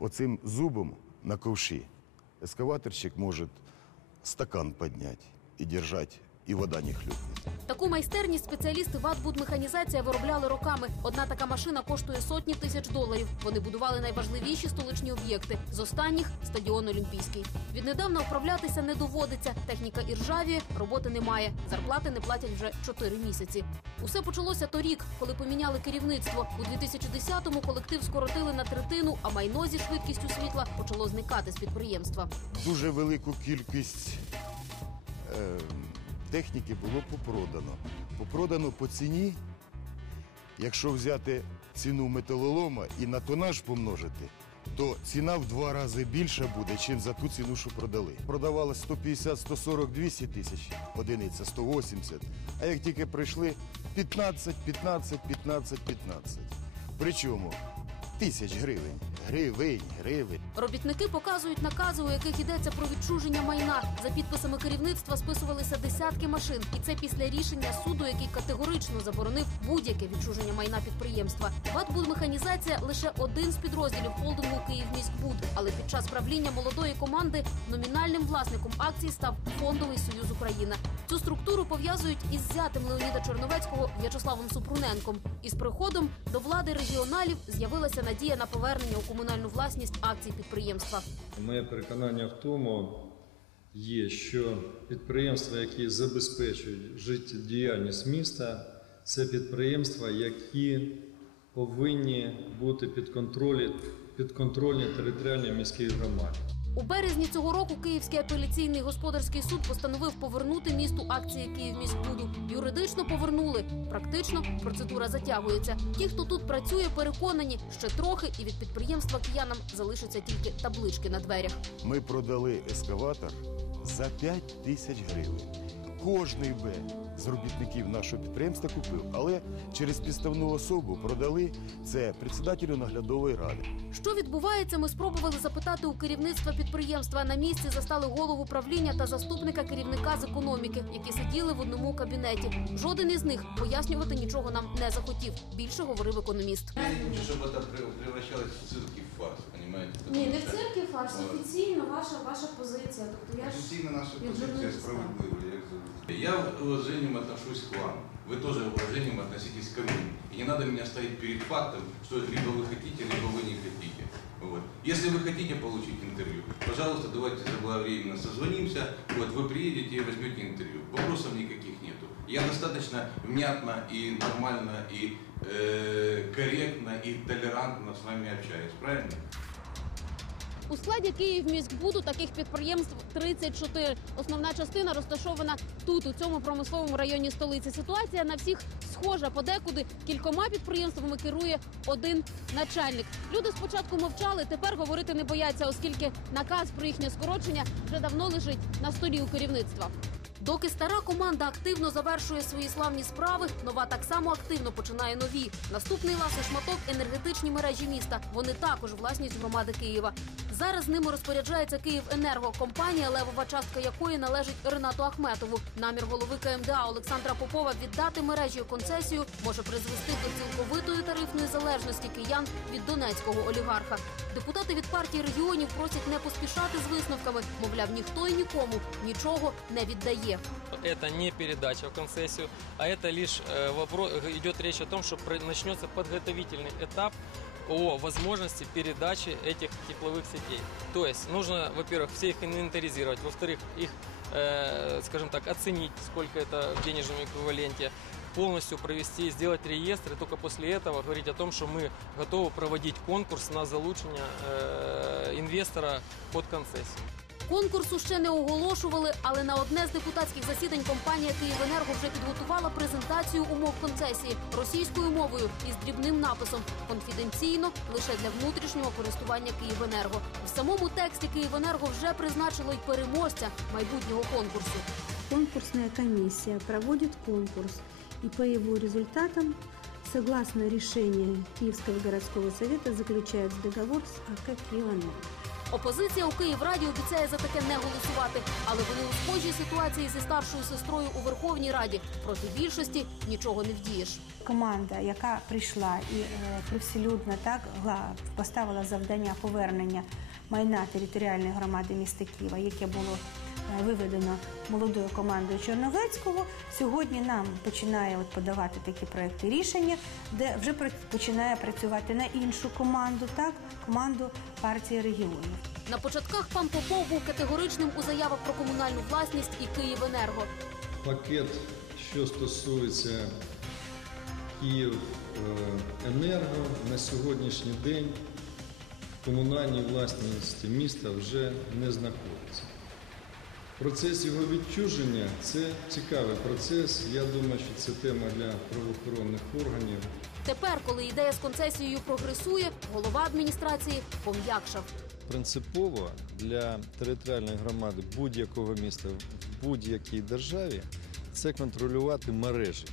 оцим зубом на ковші эскаваторщик може стакан підняти і держати, і вода не хлюпнет. Таку майстерність спеціалісти «Ватбудмеханізація» виробляли роками. Одна така машина коштує сотні тисяч доларів. Вони будували найважливіші столичні об'єкти. З останніх стадіон Олімпійський. Віднедавна управлятися не доводиться. Техніка іржавіє, роботи немає. Зарплати не платять вже 4 місяці. Усе почалося торік, коли поміняли керівництво. У 2010-му колектив скоротили на третину, а майно зі швидкістю світла почало зникати з підприємства. Дуже велику кількість е, техніки було попродано. Попродано по ціні, якщо взяти ціну металолома і на тонаж помножити, то ціна в два рази більша буде, ніж за ту ціну, що продали. Продавалось 150, 140, 200 тисяч одиниця, 180. А як тільки прийшли 15, 15, 15, 15. Причому тисяч гривень. Гривень, гривень. Робітники показують накази, у яких йдеться про відчуження майна. За підписами керівництва списувалися десятки машин, і це після рішення суду, який категорично заборонив будь-яке відчуження майна підприємства. Ватбудмеханізація лише один з підрозділів холдингу Київміськбуд. Але під час правління молодої команди номінальним власником акцій став фондовий союз Україна. Цю структуру пов'язують із зятем Леоніда Чорновецького В'ячеславом Супруненком. Із приходом до влади регіоналів з'явилася надія на повернення у комунальну власність акцій підприємства. Моє переконання в тому є, що підприємства, які забезпечують життєдіяльність міста, це підприємства, які повинні бути під контролі, підконтрольні територіальній міській громаді. У березні цього року Київський апеляційний господарський суд постановив повернути місту акції Київміськбуду. Юридично повернули. Практично процедура затягується. Ті, хто тут працює, переконані, ще трохи, і від підприємства киянам залишаться тільки таблички на дверях. Ми продали ескаватор за 5 тисяч гривень. Кожний би з робітників нашого підприємства купив, але через підставну особу продали це председателю наглядової ради. Що відбувається, ми спробували запитати у керівництва підприємства. На місці застали голову правління та заступника керівника з економіки, які сиділи в одному кабінеті. Жоден із них пояснювати нічого нам не захотів. Більше говорив економіст. Это пре- превращалось в цирк фарс? Ні, Потому не в что церкві фарс, Вот. офіційно ваша ваша позиція. Тобто я ж Официально наша як позиция журналіст. справедлива. як завжди. Я уважением отношусь к вам. Вы тоже уважением относитесь ко мне. И не надо меня ставить перед фактом, что либо вы хотите, либо вы не хотите. Вот. Если вы хотите получить интервью, пожалуйста, давайте заблаговременно созвонимся. Вот, вы приедете и возьмете интервью. Вопросов никаких нету. Я достаточно внятно и нормально, и э, корректно, и толерантно с вами общаюсь. Правильно? У складі Київміськбуду таких підприємств 34. Основна частина розташована тут, у цьому промисловому районі столиці. Ситуація на всіх схожа. Подекуди кількома підприємствами керує один начальник. Люди спочатку мовчали, тепер говорити не бояться, оскільки наказ про їхнє скорочення вже давно лежить на столі у керівництва. Доки стара команда активно завершує свої славні справи, нова так само активно починає нові. Наступний ласий шматок енергетичні мережі міста. Вони також власність громади Києва. Зараз ними розпоряджається Київенерго, компанія, левова частка якої належить Ренату Ахметову. Намір голови КМДА Олександра Попова віддати мережі у концесію може призвести до цілковитої тарифної залежності киян від донецького олігарха. Депутати від партії регіонів просять не поспішати з висновками. Мовляв, ніхто і нікому нічого не віддає. Это не передача в концессию, а это лишь э, вопрос, идет речь о том, что начнется подготовительный этап о возможности передачи этих тепловых сетей. То есть нужно, во-первых, все их инвентаризировать, во-вторых, их, э, скажем так, оценить, сколько это в денежном эквиваленте, полностью провести, сделать реестр, и только после этого говорить о том, что мы готовы проводить конкурс на залучение э, инвестора под концессию. Конкурсу ще не оголошували, але на одне з депутатських засідань компанія Київенерго вже підготувала презентацію умов концесії російською мовою із дрібним написом конфіденційно лише для внутрішнього користування Київенерго. В самому тексті Київенерго вже призначило й переможця майбутнього конкурсу. Конкурсная комиссия проводит конкурс, и по его результатам, согласно решению Киевского городского совета, заключается договор с АК «Киевэнерго». Опозиція у Київраді обіцяє за таке не голосувати, але вони у схожій ситуації зі старшою сестрою у Верховній Раді. Проти більшості нічого не вдієш. Команда, яка прийшла і е, привселюдно так поставила завдання повернення майна територіальної громади міста Києва, яке було виведено молодою командою Чорновецького, сьогодні нам починає от подавати такі проекти рішення, де вже починає працювати на іншу команду, так команду партії регіонів. На початках пан Попов був категоричним у заявах про комунальну власність і Київенерго. Пакет, що стосується Київенерго, на сьогоднішній день в комунальній власності міста вже не знаходиться. Процес його відчуження це цікавий процес. Я думаю, що це тема для правоохоронних органів. Тепер, коли ідея з концесією прогресує, голова адміністрації пом'якшав. Принципово для територіальної громади будь-якого міста в будь-якій державі це контролювати мережі.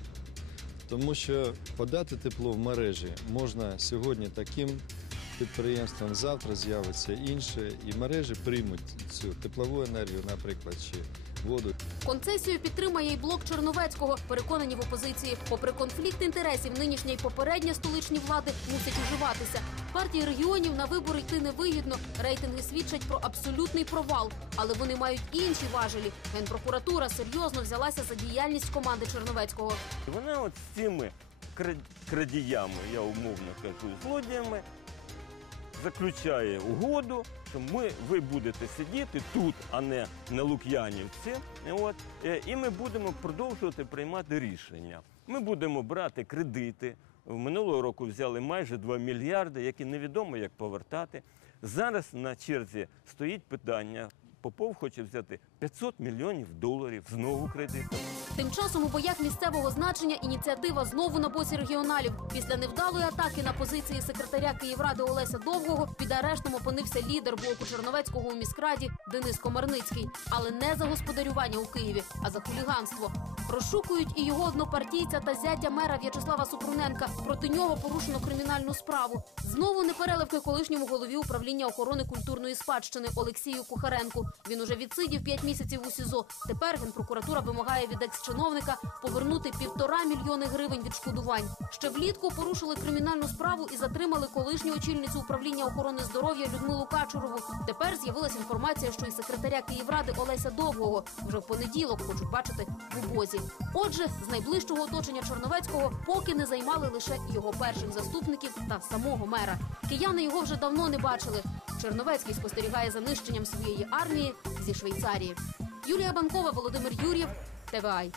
Тому що подати тепло в мережі можна сьогодні таким підприємствам, завтра з'явиться інше, і мережі приймуть цю теплову енергію, наприклад, чи воду. Концесію підтримає й блок Черновецького, переконані в опозиції. Попри конфлікт інтересів, нинішня й попередня столичні влади мусять уживатися. Партії регіонів на вибори йти невигідно. Рейтинги свідчать про абсолютний провал, але вони мають інші важелі. Генпрокуратура серйозно взялася за діяльність команди Черновецького. Вона от з цими кра- крадіями, я умовно кажу, злодіями, заключає угоду, що ми, ви будете сидіти тут, а не на Лук'янівці. От, е, і ми будемо продовжувати приймати рішення. Ми будемо брати кредити. Минулого року взяли майже 2 мільярди, які невідомо як повертати. Зараз на черзі стоїть питання. Попов хоче взяти 500 мільйонів доларів знову кредитом. Тим часом у боях місцевого значення ініціатива знову на боці регіоналів. Після невдалої атаки на позиції секретаря Київради Олеся Довгого під арештом опинився лідер блоку Черновецького у міськраді Денис Комарницький, але не за господарювання у Києві, а за хуліганство. Розшукують і його однопартійця та зятя мера В'ячеслава Супруненка. Проти нього порушено кримінальну справу. Знову непереливки колишньому голові управління охорони культурної спадщини Олексію Кухаренку. Він уже відсидів 5 місяців у СІЗО. Тепер генпрокуратура вимагає від екс-чиновника повернути півтора мільйони гривень відшкодувань. Ще влітку порушили кримінальну справу і затримали колишню очільницю управління охорони здоров'я Людмилу Качурову. Тепер з'явилася інформація, що і секретаря Київради Олеся Довгого вже в понеділок хочуть бачити в УБОЗі. Отже, з найближчого оточення Чорновецького поки не займали лише його перших заступників та самого мера. Кияни його вже давно не бачили. Черновецький спостерігає за нищенням своєї армії зі Швейцарії. Юлія Банкова, Володимир Юр'єв, ТВАЙ.